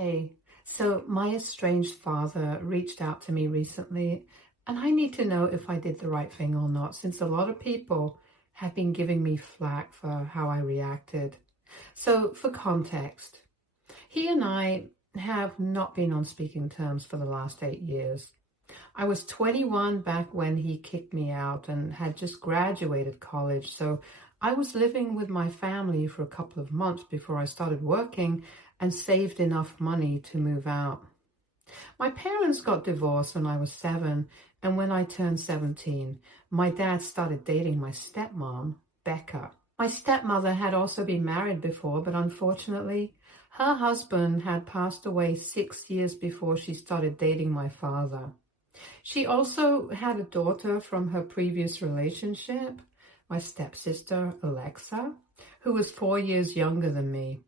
Hey, so my estranged father reached out to me recently, and I need to know if I did the right thing or not, since a lot of people have been giving me flack for how I reacted. So, for context, he and I have not been on speaking terms for the last 8 years. I was 21 back when he kicked me out and had just graduated college, so I was living with my family for a couple of months before I started working and saved enough money to move out. My parents got divorced when I was 7, and when I turned 17, my dad started dating my stepmom, Becca. My stepmother had also been married before, but unfortunately, her husband had passed away 6 years before she started dating my father. She also had a daughter from her previous relationship, my stepsister, Alexa, who was 4 years younger than me.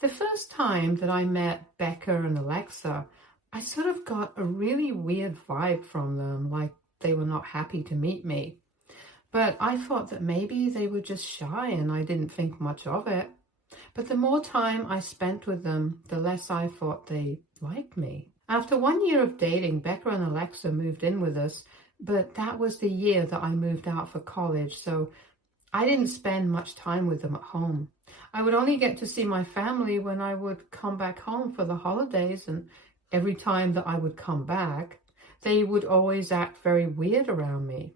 The first time that I met Becca and Alexa, I sort of got a really weird vibe from them, like they were not happy to meet me. But I thought that maybe they were just shy and I didn't think much of it. But the more time I spent with them, the less I thought they liked me. After 1 year of dating, Becca and Alexa moved in with us, but that was the year that I moved out for college, so I didn't spend much time with them at home. I would only get to see my family when I would come back home for the holidays, and every time that I would come back, they would always act very weird around me.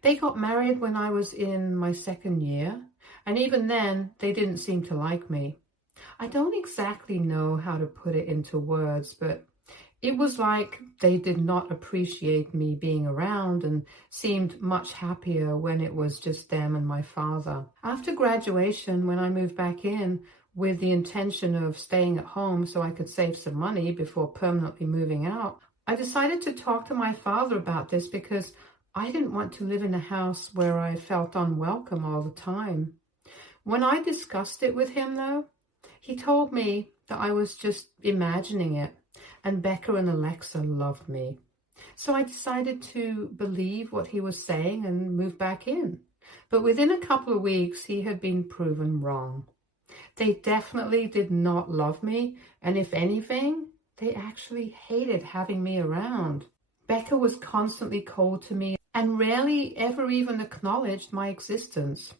They got married when I was in my 2nd year, and even then, they didn't seem to like me. I don't exactly know how to put it into words, but it was like they did not appreciate me being around and seemed much happier when it was just them and my father. After graduation, when I moved back in with the intention of staying at home so I could save some money before permanently moving out, I decided to talk to my father about this because I didn't want to live in a house where I felt unwelcome all the time. When I discussed it with him, though, he told me that I was just imagining it, and Becca and Alexa loved me. So I decided to believe what he was saying and move back in. But within a couple of weeks, he had been proven wrong. They definitely did not love me, and if anything, they actually hated having me around. Becca was constantly cold to me and rarely ever even acknowledged my existence.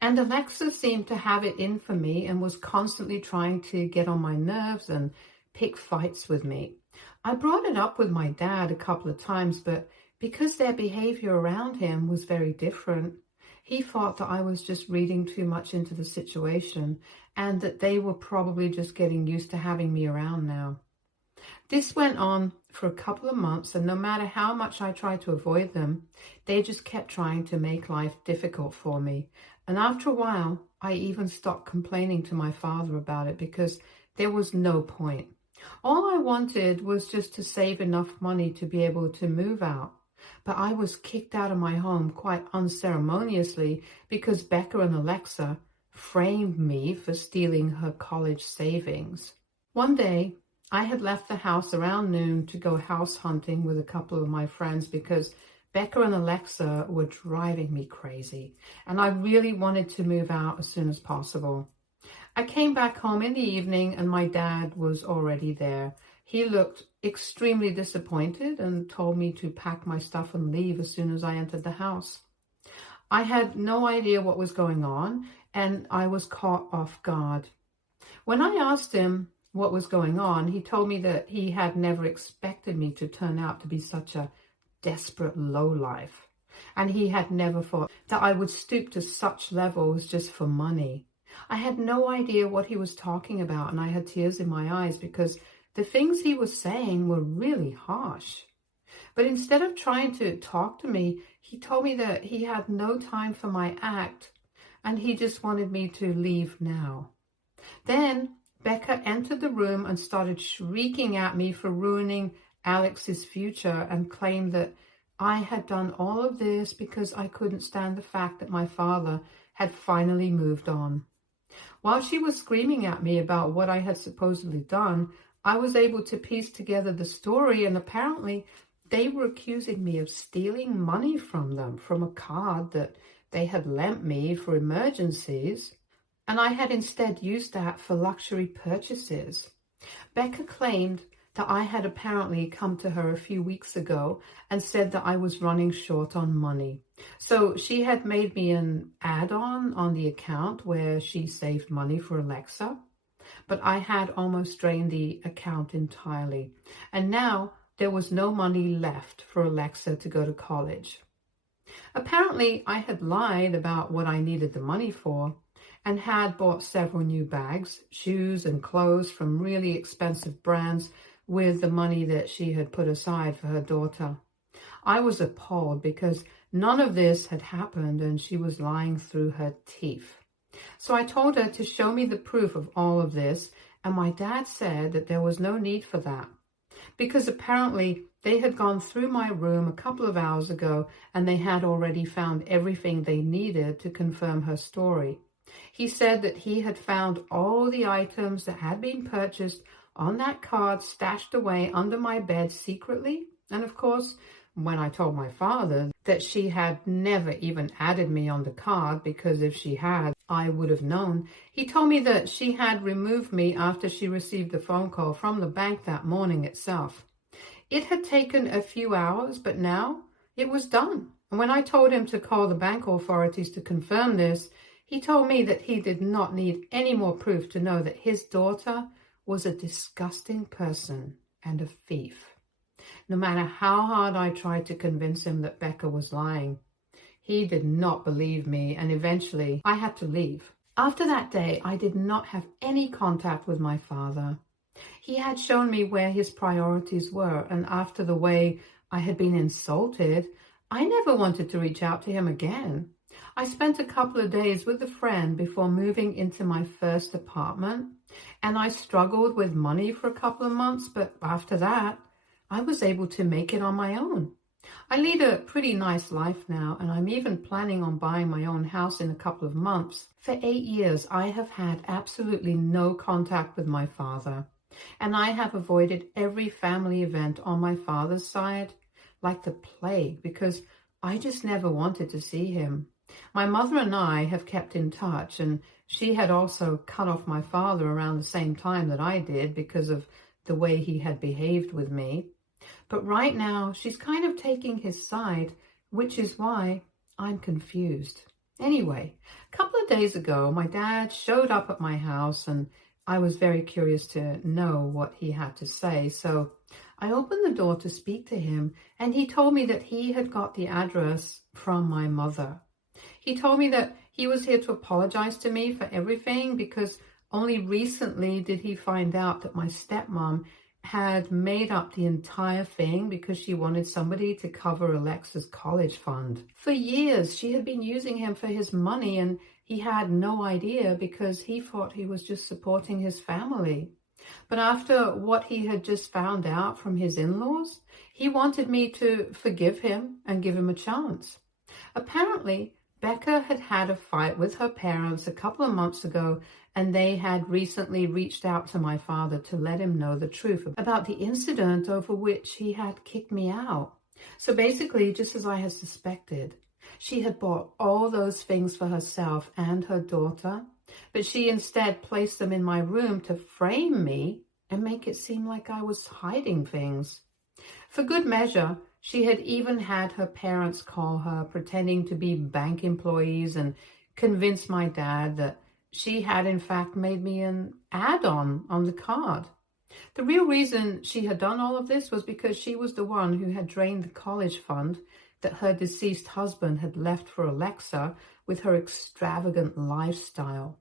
And Alexa seemed to have it in for me and was constantly trying to get on my nerves and pick fights with me. I brought it up with my dad a couple of times, but because their behavior around him was very different, he thought that I was just reading too much into the situation and that they were probably just getting used to having me around now. This went on for a couple of months, and no matter how much I tried to avoid them, they just kept trying to make life difficult for me. And after a while, I even stopped complaining to my father about it because there was no point. All I wanted was just to save enough money to be able to move out. But I was kicked out of my home quite unceremoniously because Becca and Alexa framed me for stealing her college savings. One day, I had left the house around noon to go house hunting with a couple of my friends because Becca and Alexa were driving me crazy, and I really wanted to move out as soon as possible. I came back home in the evening and my dad was already there. He looked extremely disappointed and told me to pack my stuff and leave as soon as I entered the house. I had no idea what was going on and I was caught off guard. When I asked him what was going on, he told me that he had never expected me to turn out to be such a desperate lowlife, and he had never thought that I would stoop to such levels just for money. I had no idea what he was talking about, and I had tears in my eyes because the things he was saying were really harsh. But instead of trying to talk to me, he told me that he had no time for my act and he just wanted me to leave now. Then Becca entered the room and started shrieking at me for ruining Alex's future and claimed that I had done all of this because I couldn't stand the fact that my father had finally moved on. While she was screaming at me about what I had supposedly done, I was able to piece together the story, and apparently they were accusing me of stealing money from them from a card that they had lent me for emergencies, and I had instead used that for luxury purchases. Becca claimed that I had apparently come to her a few weeks ago and said that I was running short on money. So she had made me an add-on on the account where she saved money for Alexa, but I had almost drained the account entirely. And now there was no money left for Alexa to go to college. Apparently, I had lied about what I needed the money for and had bought several new bags, shoes, and clothes from really expensive brands with the money that she had put aside for her daughter. I was appalled because none of this had happened and she was lying through her teeth. So I told her to show me the proof of all of this, and my dad said that there was no need for that, because apparently they had gone through my room a couple of hours ago and they had already found everything they needed to confirm her story. He said that he had found all the items that had been purchased on that card stashed away under my bed secretly. And of course, when I told my father that she had never even added me on the card, because if she had, I would have known, he told me that she had removed me after she received a phone call from the bank that morning itself. It had taken a few hours, but now it was done. And when I told him to call the bank authorities to confirm this, he told me that he did not need any more proof to know that his daughter was a disgusting person and a thief. No matter how hard I tried to convince him that Becca was lying, he did not believe me, and eventually I had to leave. After that day, I did not have any contact with my father. He had shown me where his priorities were, and after the way I had been insulted, I never wanted to reach out to him again. I spent a couple of days with a friend before moving into my first apartment, and I struggled with money for a couple of months, but after that, I was able to make it on my own. I lead a pretty nice life now, and I'm even planning on buying my own house in a couple of months. For 8 years, I have had absolutely no contact with my father, and I have avoided every family event on my father's side like the plague because I just never wanted to see him. My mother and I have kept in touch, and she had also cut off my father around the same time that I did because of the way he had behaved with me. But right now, she's kind of taking his side, which is why I'm confused. Anyway, a couple of days ago, my dad showed up at my house, and I was very curious to know what he had to say. So I opened the door to speak to him, and he told me that he had got the address from my mother. He told me that he was here to apologize to me for everything because only recently did he find out that my stepmom had made up the entire thing because she wanted somebody to cover Alexa's college fund. For years, she had been using him for his money, and he had no idea because he thought he was just supporting his family. But after what he had just found out from his in-laws, he wanted me to forgive him and give him a chance. Apparently, Becca had had a fight with her parents a couple of months ago, and they had recently reached out to my father to let him know the truth about the incident over which he had kicked me out. So basically, just as I had suspected, she had bought all those things for herself and her daughter, but she instead placed them in my room to frame me and make it seem like I was hiding things. For good measure, she had even had her parents call her, pretending to be bank employees, and convince my dad that she had in fact made me an add-on on the card. The real reason she had done all of this was because she was the one who had drained the college fund that her deceased husband had left for Alexa with her extravagant lifestyle.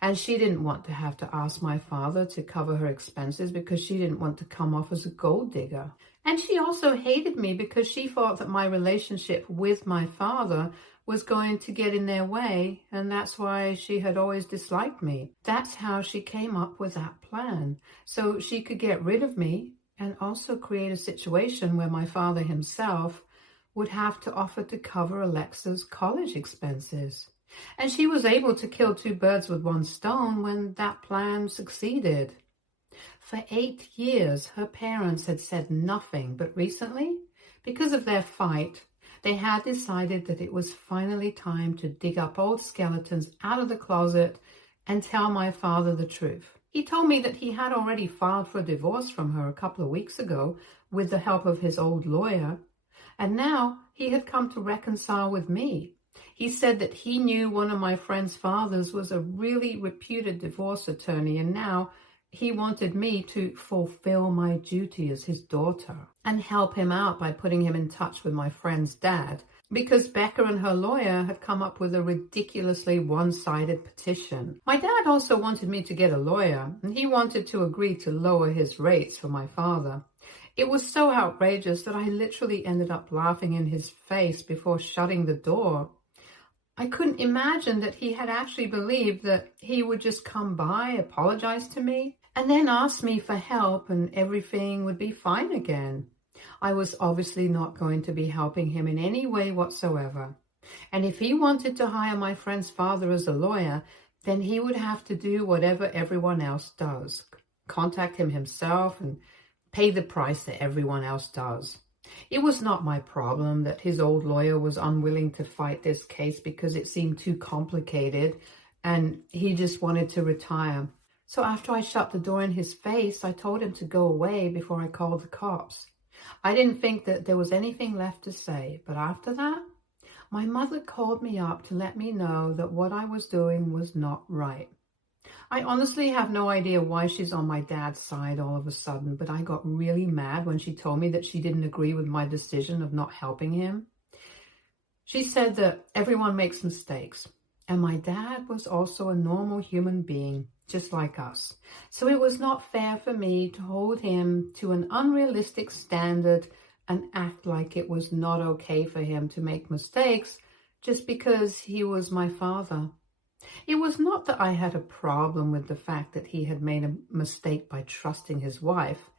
And she didn't want to have to ask my father to cover her expenses because she didn't want to come off as a gold digger. And she also hated me because she thought that my relationship with my father was going to get in their way, and that's why she had always disliked me. That's how she came up with that plan, so she could get rid of me and also create a situation where my father himself would have to offer to cover Alexa's college expenses. And she was able to kill two birds with one stone when that plan succeeded. For 8 years, her parents had said nothing, but recently, because of their fight, they had decided that it was finally time to dig up old skeletons out of the closet and tell my father the truth. He told me that he had already filed for a divorce from her a couple of weeks ago with the help of his old lawyer, and now he had come to reconcile with me. He said that he knew one of my friend's fathers was a really reputed divorce attorney, and now he wanted me to fulfill my duty as his daughter and help him out by putting him in touch with my friend's dad, because Becca and her lawyer had come up with a ridiculously one-sided petition. My dad also wanted me to get a lawyer, and he wanted to agree to lower his rates for my father. It was so outrageous that I literally ended up laughing in his face before shutting the door. I couldn't imagine that he had actually believed that he would just come by, apologize to me, and then ask me for help and everything would be fine again. I was obviously not going to be helping him in any way whatsoever. And if he wanted to hire my friend's father as a lawyer, then he would have to do whatever everyone else does. Contact him himself and pay the price that everyone else does. It was not my problem that his old lawyer was unwilling to fight this case because it seemed too complicated and he just wanted to retire. So after I shut the door in his face, I told him to go away before I called the cops. I didn't think that there was anything left to say, but after that, my mother called me up to let me know that what I was doing was not right. I honestly have no idea why she's on my dad's side all of a sudden, but I got really mad when she told me that she didn't agree with my decision of not helping him. She said that everyone makes mistakes, and my dad was also a normal human being, just like us. So it was not fair for me to hold him to an unrealistic standard and act like it was not okay for him to make mistakes just because he was my father. It was not that I had a problem with the fact that he had made a mistake by trusting his wife,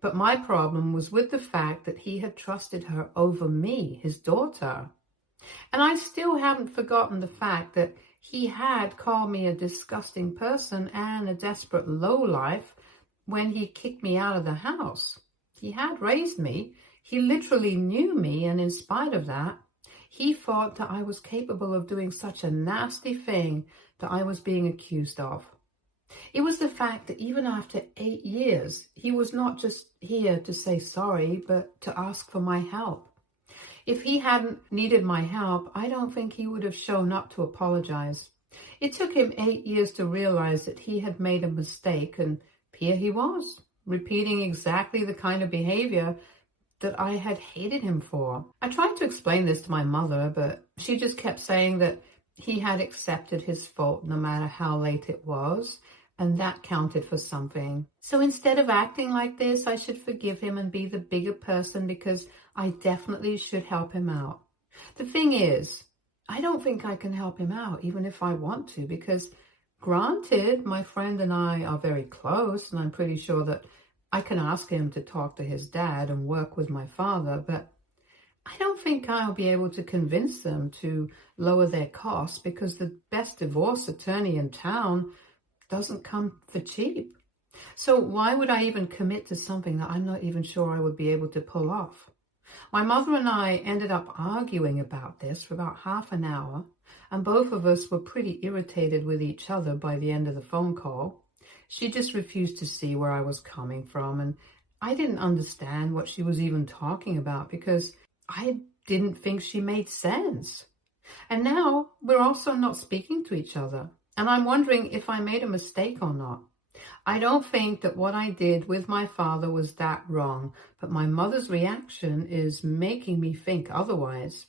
but my problem was with the fact that he had trusted her over me, his daughter. And I still haven't forgotten the fact that he had called me a disgusting person and a desperate lowlife when he kicked me out of the house. He had raised me. He literally knew me, and in spite of that, he thought that I was capable of doing such a nasty thing that I was being accused of. It was the fact that even after 8 years, he was not just here to say sorry, but to ask for my help. If he hadn't needed my help, I don't think he would have shown up to apologize. It took him 8 years to realize that he had made a mistake, and here he was, repeating exactly the kind of behavior that I had hated him for. I tried to explain this to my mother, but she just kept saying that he had accepted his fault no matter how late it was, and that counted for something. So instead of acting like this, I should forgive him and be the bigger person because I definitely should help him out. The thing is, I don't think I can help him out even if I want to, because granted, my friend and I are very close, and I'm pretty sure that I can ask him to talk to his dad and work with my father, but I don't think I'll be able to convince them to lower their costs because the best divorce attorney in town doesn't come for cheap. So why would I even commit to something that I'm not even sure I would be able to pull off? My mother and I ended up arguing about this for about half an hour, and both of us were pretty irritated with each other by the end of the phone call. She just refused to see where I was coming from, and I didn't understand what she was even talking about because I didn't think she made sense. And now we're also not speaking to each other, and I'm wondering if I made a mistake or not. I don't think that what I did with my father was that wrong, but my mother's reaction is making me think otherwise.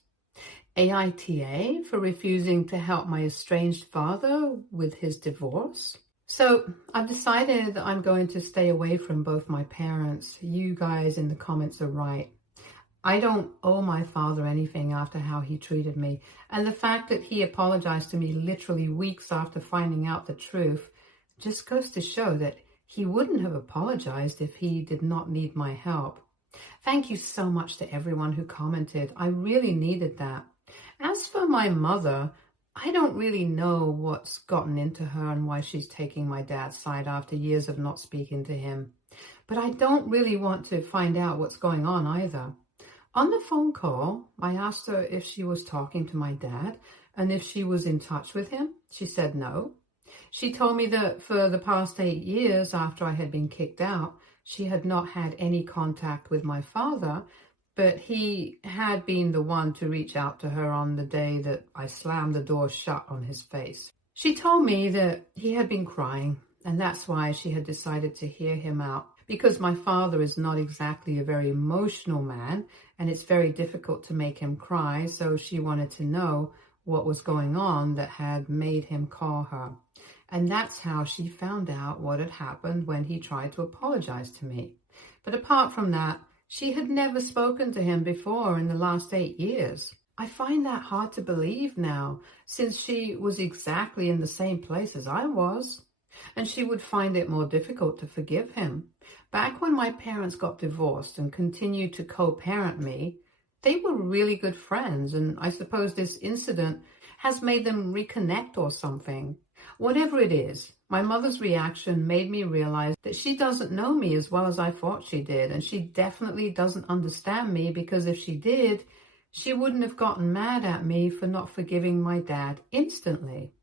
AITA for refusing to help my estranged father with his divorce? So I've decided that I'm going to stay away from both my parents. You guys in the comments are right. I don't owe my father anything after how he treated me. And the fact that he apologized to me literally weeks after finding out the truth just goes to show that he wouldn't have apologized if he did not need my help. Thank you so much to everyone who commented. I really needed that. As for my mother, I don't really know what's gotten into her and why she's taking my dad's side after years of not speaking to him. But I don't really want to find out what's going on either. On the phone call, I asked her if she was talking to my dad and if she was in touch with him. She said no. She told me that for the past 8 years after I had been kicked out, she had not had any contact with my father, but he had been the one to reach out to her on the day that I slammed the door shut on his face. She told me that he had been crying, and that's why she had decided to hear him out, because my father is not exactly a very emotional man, and it's very difficult to make him cry, so she wanted to know what was going on that had made him call her. And that's how she found out what had happened when he tried to apologize to me. But apart from that, she had never spoken to him before in the last 8 years. I find that hard to believe now, since she was exactly in the same place as I was. And she would find it more difficult to forgive him. Back when my parents got divorced and continued to co-parent me, they were really good friends, and I suppose this incident has made them reconnect or something. Whatever it is, my mother's reaction made me realize that she doesn't know me as well as I thought she did, and she definitely doesn't understand me, because if she did, she wouldn't have gotten mad at me for not forgiving my dad instantly.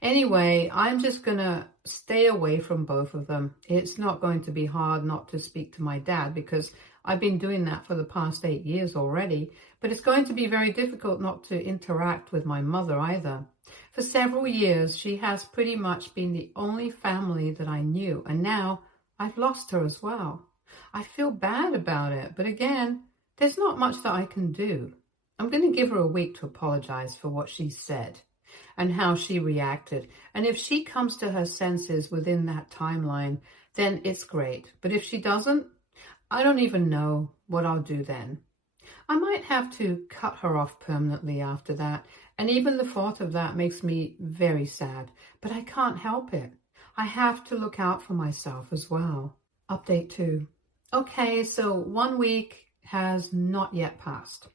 Anyway, I'm just going to stay away from both of them. It's not going to be hard not to speak to my dad, because I've been doing that for the past 8 years already, but it's going to be very difficult not to interact with my mother either. For several years, she has pretty much been the only family that I knew, and now I've lost her as well. I feel bad about it, but again, there's not much that I can do. I'm going to give her a week to apologize for what she said and how she reacted. And if she comes to her senses within that timeline, then it's great. But if she doesn't, I don't even know what I'll do then. I might have to cut her off permanently after that. And even the thought of that makes me very sad. But I can't help it. I have to look out for myself as well. Update 2. Okay, so 1 week has not yet passed.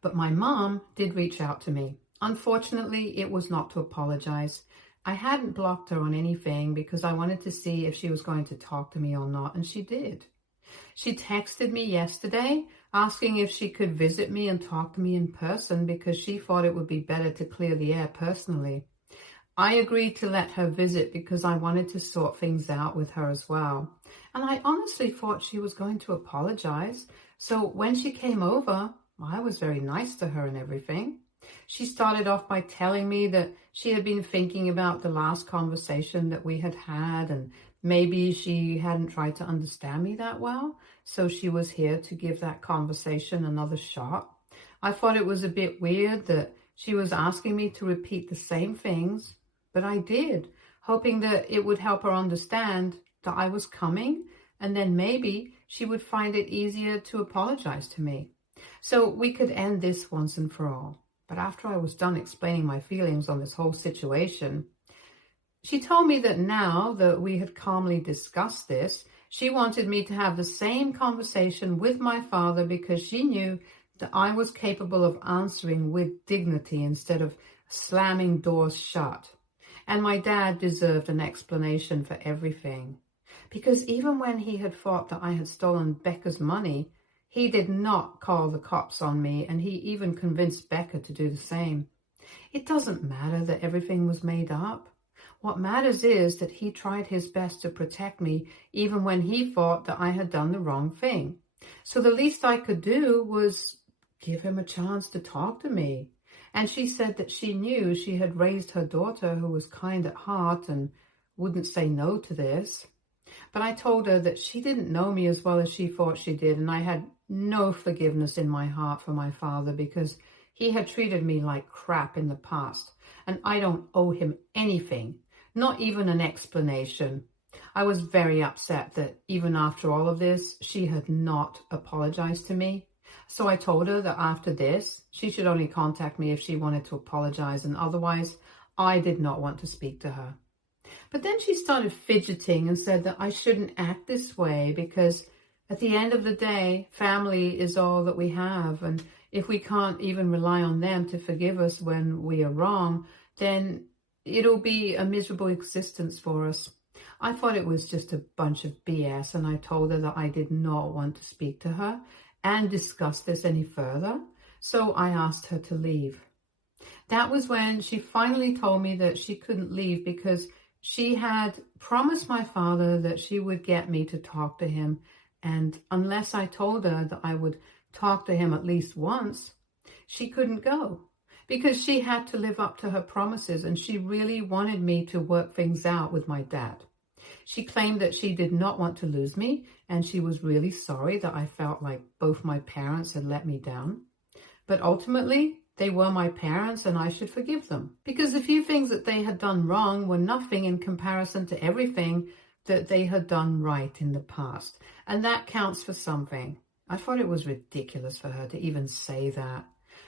But my mom did reach out to me. Unfortunately, it was not to apologize. I hadn't blocked her on anything because I wanted to see if she was going to talk to me or not, and she did. She texted me yesterday asking if she could visit me and talk to me in person because she thought it would be better to clear the air personally. I agreed to let her visit because I wanted to sort things out with her as well. And I honestly thought she was going to apologize. So when she came over, I was very nice to her and everything. She started off by telling me that she had been thinking about the last conversation that we had had, and maybe she hadn't tried to understand me that well, so she was here to give that conversation another shot. I thought it was a bit weird that she was asking me to repeat the same things, but I did, hoping that it would help her understand that I was coming, and then maybe she would find it easier to apologize to me, so we could end this once and for all. But after I was done explaining my feelings on this whole situation, she told me that now that we had calmly discussed this, she wanted me to have the same conversation with my father because she knew that I was capable of answering with dignity instead of slamming doors shut. And my dad deserved an explanation for everything. Because even when he had thought that I had stolen Becca's money, he did not call the cops on me, and he even convinced Becca to do the same. It doesn't matter that everything was made up. What matters is that he tried his best to protect me, even when he thought that I had done the wrong thing. So the least I could do was give him a chance to talk to me. And she said that she knew she had raised her daughter, who was kind at heart and wouldn't say no to this. But I told her that she didn't know me as well as she thought she did, and I had no forgiveness in my heart for my father because he had treated me like crap in the past, and I don't owe him anything, not even an explanation. I was very upset that even after all of this, she had not apologized to me. So I told her that after this, she should only contact me if she wanted to apologize, and otherwise, I did not want to speak to her. But then she started fidgeting and said that I shouldn't act this way because at the end of the day, family is all that we have. And if we can't even rely on them to forgive us when we are wrong, then it'll be a miserable existence for us. I thought it was just a bunch of BS, and I told her that I did not want to speak to her and discuss this any further. So I asked her to leave. That was when she finally told me that she couldn't leave because She had promised my father that she would get me to talk to him, and unless I told her that I would talk to him at least once, she couldn't go because she had to live up to her promises, and she really wanted me to work things out with my dad. She claimed that she did not want to lose me, and she was really sorry that I felt like both my parents had let me down. But ultimately, they were my parents and I should forgive them, because the few things that they had done wrong were nothing in comparison to everything that they had done right in the past. And that counts for something. I thought it was ridiculous for her to even say that.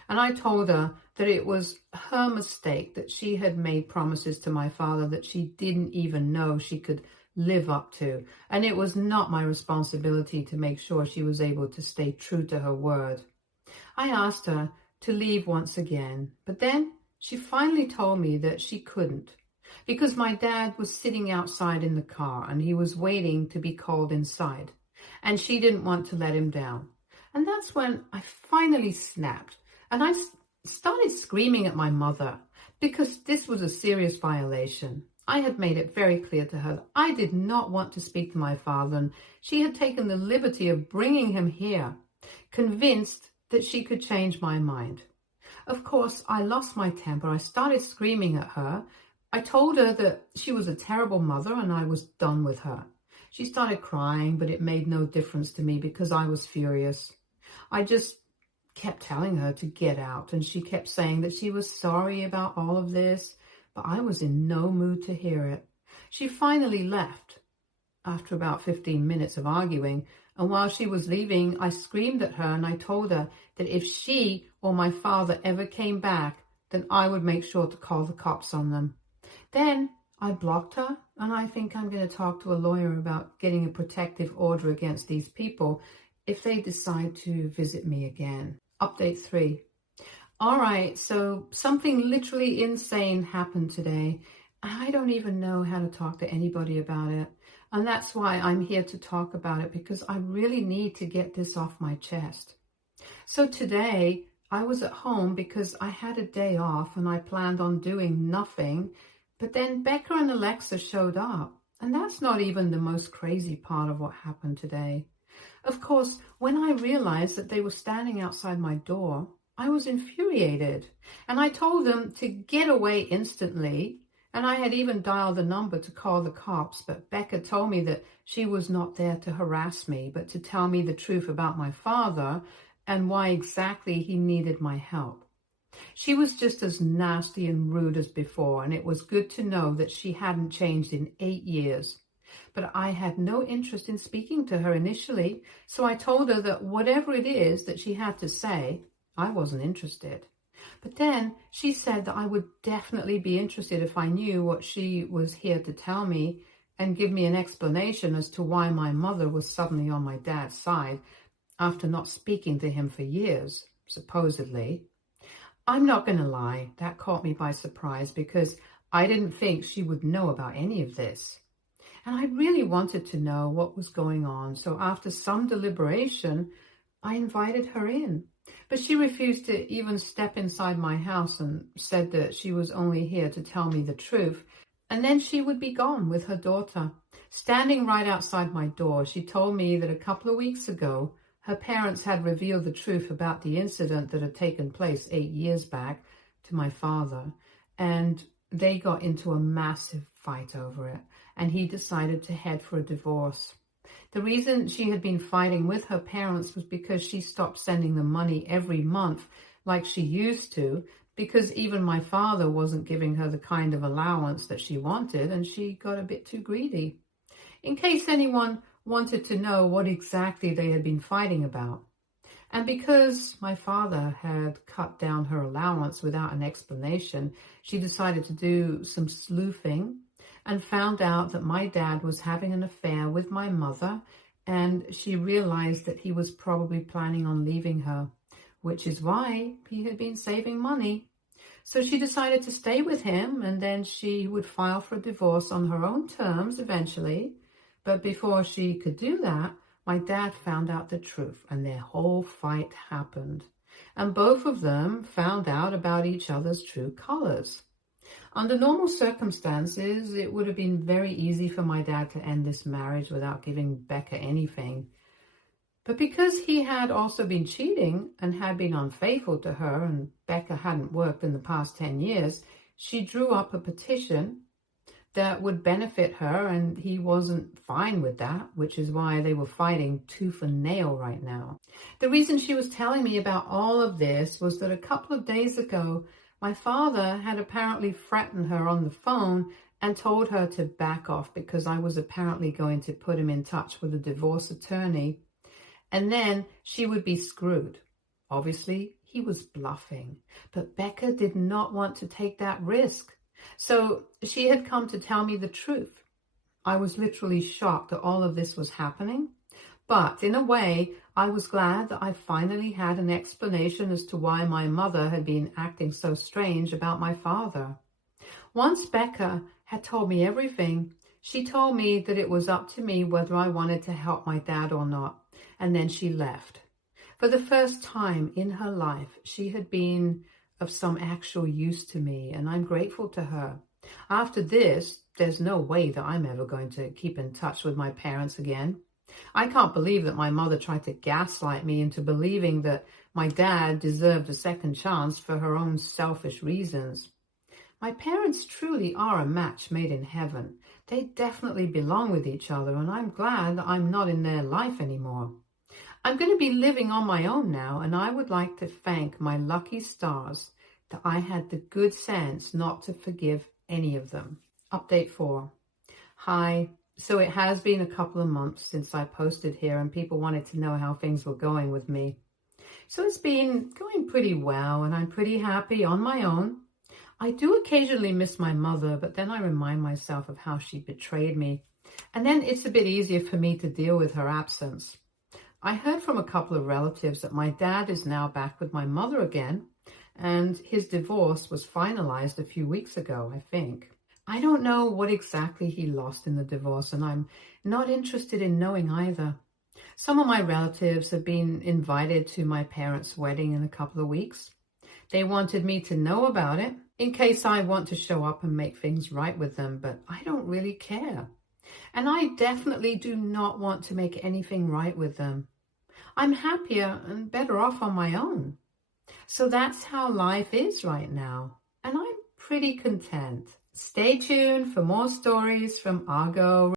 And I told her that it was her mistake, that she had made promises to my father that she didn't even know she could live up to. And it was not my responsibility to make sure she was able to stay true to her word. I asked her to leave once again, but then she finally told me that she couldn't because my dad was sitting outside in the car and he was waiting to be called inside, and she didn't want to let him down. And that's when I finally snapped, and I started screaming at my mother because this was a serious violation. I had made it very clear to her that I did not want to speak to my father, and she had taken the liberty of bringing him here, convinced that she could change my mind. Of course, I lost my temper. I started screaming at her. I told her that she was a terrible mother and I was done with her. She started crying, but it made no difference to me because I was furious. I just kept telling her to get out, and she kept saying that she was sorry about all of this, but I was in no mood to hear it. She finally left after about 15 minutes of arguing, and while she was leaving, I screamed at her and I told her that if she or my father ever came back, then I would make sure to call the cops on them. Then I blocked her, and I think I'm going to talk to a lawyer about getting a protective order against these people if they decide to visit me again. Update 3. All right, so something literally insane happened today. I don't even know how to talk to anybody about it. And that's why I'm here to talk about it, because I really need to get this off my chest. So today I was at home because I had a day off and I planned on doing nothing. But then Becca and Alexa showed up. And that's not even the most crazy part of what happened today. Of course, when I realized that they were standing outside my door, I was infuriated. And I told them to get away instantly. And I had even dialed the number to call the cops, but Becca told me that she was not there to harass me, but to tell me the truth about my father and why exactly he needed my help. She was just as nasty and rude as before, and it was good to know that she hadn't changed in 8 years. But I had no interest in speaking to her initially, so I told her that whatever it is that she had to say, I wasn't interested. But then she said that I would definitely be interested if I knew what she was here to tell me and give me an explanation as to why my mother was suddenly on my dad's side after not speaking to him for years, supposedly. I'm not going to lie, that caught me by surprise because I didn't think she would know about any of this. And I really wanted to know what was going on, so after some deliberation, I invited her in. But she refused to even step inside my house and said that she was only here to tell me the truth, and then she would be gone with her daughter. Standing right outside my door, she told me that a couple of weeks ago, her parents had revealed the truth about the incident that had taken place 8 years back to my father, and they got into a massive fight over it, and he decided to head for a divorce. The reason she had been fighting with her parents was because she stopped sending them money every month like she used to, because even my father wasn't giving her the kind of allowance that she wanted, and she got a bit too greedy. In case anyone wanted to know what exactly they had been fighting about. And because my father had cut down her allowance without an explanation, she decided to do some sleuthing and found out that my dad was having an affair with my mother, and she realized that he was probably planning on leaving her, which is why he had been saving money. So she decided to stay with him, and then she would file for a divorce on her own terms eventually. But before she could do that, my dad found out the truth, and their whole fight happened. And both of them found out about each other's true colors. Under normal circumstances, it would have been very easy for my dad to end this marriage without giving Becca anything. But because he had also been cheating and had been unfaithful to her, and Becca hadn't worked in the past 10 years, she drew up a petition that would benefit her, and he wasn't fine with that, which is why they were fighting tooth and nail right now. The reason she was telling me about all of this was that a couple of days ago, my father had apparently threatened her on the phone and told her to back off because I was apparently going to put him in touch with a divorce attorney, and then she would be screwed. Obviously, he was bluffing, but Becca did not want to take that risk. So she had come to tell me the truth. I was literally shocked that all of this was happening. But in a way, I was glad that I finally had an explanation as to why my mother had been acting so strange about my father. Once Becca had told me everything, she told me that it was up to me whether I wanted to help my dad or not. And then she left. For the first time in her life, she had been of some actual use to me, and I'm grateful to her. After this, there's no way that I'm ever going to keep in touch with my parents again. I can't believe that my mother tried to gaslight me into believing that my dad deserved a second chance for her own selfish reasons. My parents truly are a match made in heaven. They definitely belong with each other, and I'm glad that I'm not in their life anymore. I'm going to be living on my own now, and I would like to thank my lucky stars that I had the good sense not to forgive any of them. Update 4. Hi. So it has been a couple of months since I posted here, and people wanted to know how things were going with me. So it's been going pretty well, and I'm pretty happy on my own. I do occasionally miss my mother, but then I remind myself of how she betrayed me, and then it's a bit easier for me to deal with her absence. I heard from a couple of relatives that my dad is now back with my mother again, and his divorce was finalized a few weeks ago, I think. I don't know what exactly he lost in the divorce, and I'm not interested in knowing either. Some of my relatives have been invited to my parents' wedding in a couple of weeks. They wanted me to know about it in case I want to show up and make things right with them, but I don't really care. And I definitely do not want to make anything right with them. I'm happier and better off on my own. So that's how life is right now, and I'm pretty content. Stay tuned for more stories from Argo.